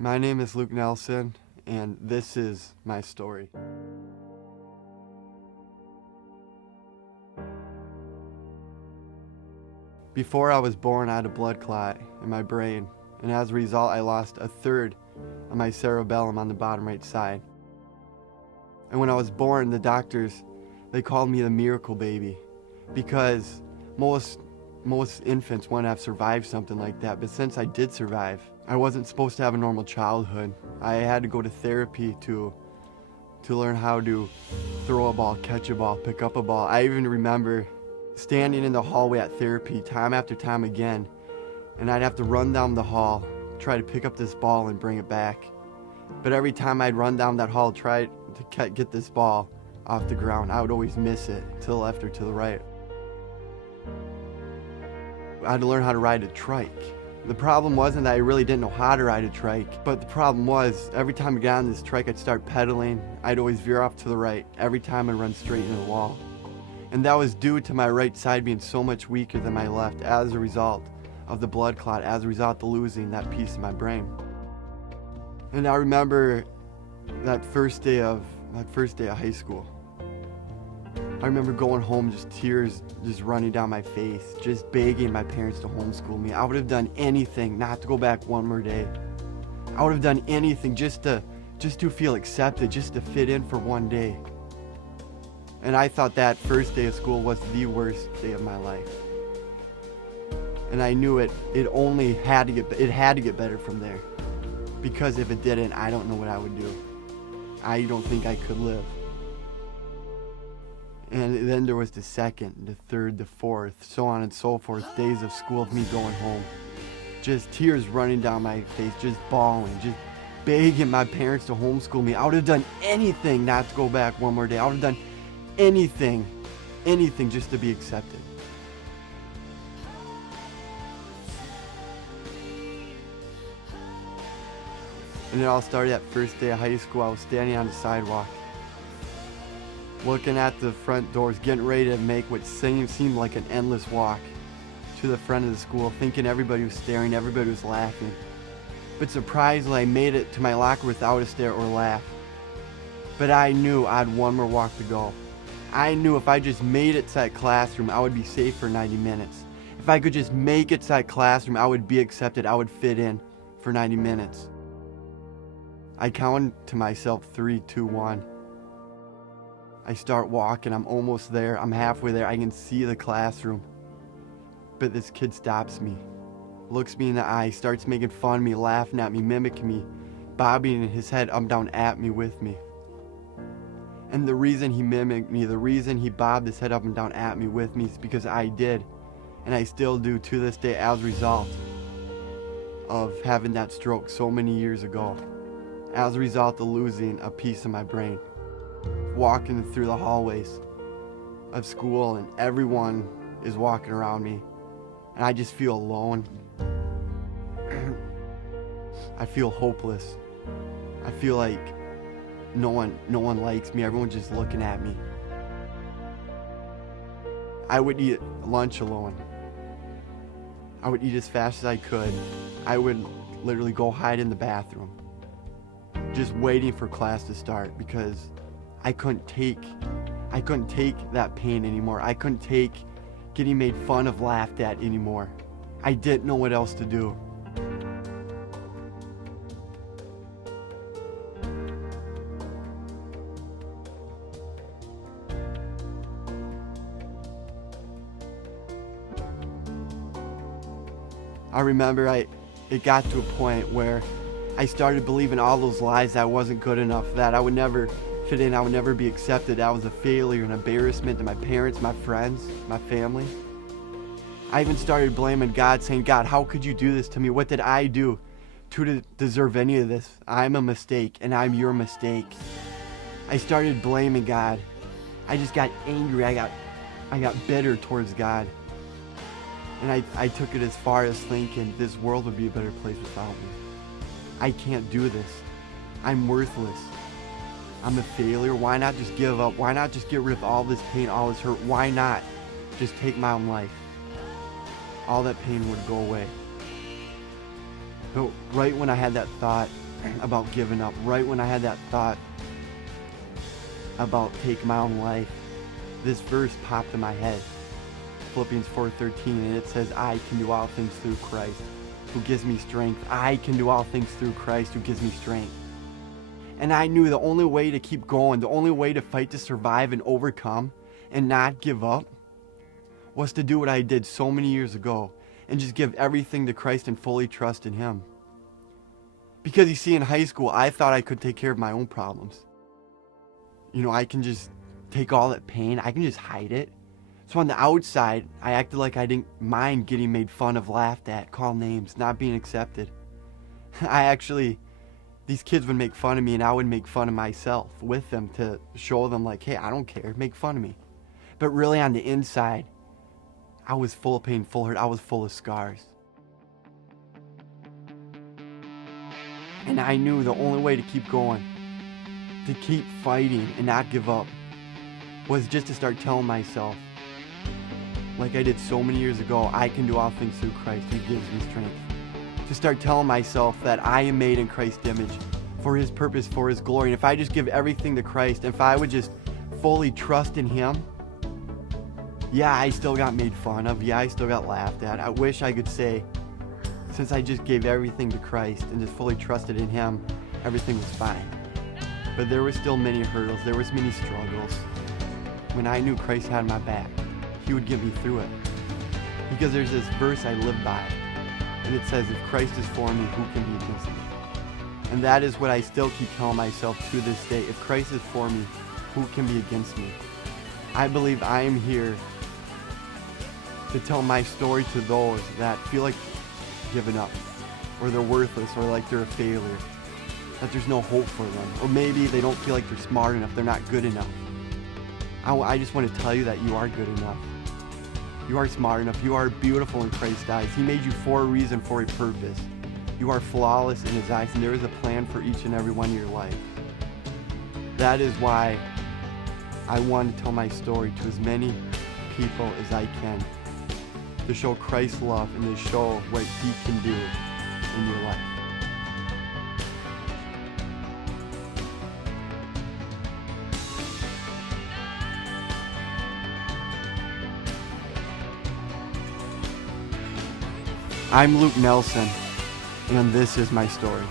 My name is Luke Nelson, and this is my story. Before I was born, I had a blood clot in my brain, and as a result, I lost a third of my cerebellum on the bottom right side. And when I was born, the doctors, they called me the miracle baby, because most infants wouldn't have survived something like that, but since I did survive, I wasn't supposed to have a normal childhood. I had to go to therapy to learn how to throw a ball, catch a ball, pick up a ball. I even remember standing in the hallway at therapy time after time again, and I'd have to run down the hall, try to pick up this ball and bring it back. But every time I'd run down that hall, try to get this ball off the ground, I would always miss it to the left or to the right. I had to learn how to ride a trike. The problem wasn't that I really didn't know how to ride a trike, but the problem was every time I got on this trike, I'd start pedaling. I'd always veer off to the right. Every time I'd run straight into the wall. And that was due to my right side being so much weaker than my left as a result of the blood clot, as a result of losing that piece of my brain. And I remember that first day of high school. I remember going home, just tears just running down my face, just begging my parents to homeschool me. I would have done anything not to go back one more day. I would have done anything just to feel accepted, just to fit in for one day. And I thought that first day of school was the worst day of my life. And I knew it had to get better from there. Because if it didn't, I don't know what I would do. I don't think I could live. And then there was the second, the third, the fourth, so on and so forth, days of school of me going home. Just tears running down my face, just bawling, just begging my parents to homeschool me. I would have done anything not to go back one more day. I would have done anything just to be accepted. And it all started that first day of high school. I was standing on the sidewalk, looking at the front doors, getting ready to make what seemed like an endless walk to the front of the school, thinking everybody was staring, everybody was laughing. But surprisingly, I made it to my locker without a stare or laugh. But I knew I had one more walk to go. I knew if I just made it to that classroom, I would be safe for 90 minutes. If I could just make it to that classroom, I would be accepted, I would fit in for 90 minutes. I counted to myself 3, 2, 1. I start walking, I'm almost there, I'm halfway there, I can see the classroom. But this kid stops me, looks me in the eye, starts making fun of me, laughing at me, mimicking me, bobbing his head up and down at me with me. And the reason he mimicked me, the reason he bobbed his head up and down at me with me is because I did, and I still do to this day as a result of having that stroke so many years ago, as a result of losing a piece of my brain. Walking through the hallways of school and everyone is walking around me and I just feel alone. I feel hopeless. I feel like no one likes me. Everyone's just looking at me. I would eat lunch alone. I would eat as fast as I could. I would literally go hide in the bathroom, just waiting for class to start, because I couldn't take that pain anymore. I couldn't take getting made fun of, laughed at anymore. I didn't know what else to do. I remember it got to a point where I started believing all those lies that I wasn't good enough, that I would never fit in, I would never be accepted, I was a failure, an embarrassment to my parents, my friends, my family. I even started blaming God, saying, God, how could you do this to me? What did I do to deserve any of this? I'm a mistake, and I'm your mistake. I started blaming God. I just got angry, I got bitter towards God. And I took it as far as thinking this world would be a better place without me. I can't do this. I'm worthless. I'm a failure. Why not just give up? Why not just get rid of all this pain, all this hurt? Why not just take my own life? All that pain would go away. But right when I had that thought, about giving up, right when I had that thought about taking my own life, this verse popped in my head. Philippians 4:13, and it says, I can do all things through Christ who gives me strength. I can do all things through Christ who gives me strength. And I knew the only way to keep going, the only way to fight to survive and overcome and not give up was to do what I did so many years ago and just give everything to Christ and fully trust in Him. Because you see, in high school, I thought I could take care of my own problems. I can just take all that pain, I can just hide it. So on the outside, I acted like I didn't mind getting made fun of, laughed at, called names, not being accepted. These kids would make fun of me and I would make fun of myself with them to show them like, hey, I don't care, make fun of me. But really on the inside, I was full of pain, full of hurt, I was full of scars. And I knew the only way to keep going, to keep fighting and not give up, was just to start telling myself, like I did so many years ago, I can do all things through Christ who gives me strength. To start telling myself that I am made in Christ's image for His purpose, for His glory. And if I just give everything to Christ, if I would just fully trust in Him, yeah, I still got made fun of. Yeah, I still got laughed at. I wish I could say, since I just gave everything to Christ and just fully trusted in Him, everything was fine. But there were still many hurdles. There was many struggles. When I knew Christ had my back, He would get me through it. Because there's this verse I live by, and it says, if Christ is for me, who can be against me? And that is what I still keep telling myself to this day. If Christ is for me, who can be against me? I believe I am here to tell my story to those that feel like giving up, or they're worthless, or like they're a failure, that there's no hope for them, or maybe they don't feel like they're smart enough, they're not good enough. I just want to tell you that you are good enough. You are smart enough. You are beautiful in Christ's eyes. He made you for a reason, for a purpose. You are flawless in His eyes, and there is a plan for each and every one of your life. That is why I want to tell my story to as many people as I can, to show Christ's love and to show what He can do in your life. I'm Luke Nelson, and this is my story.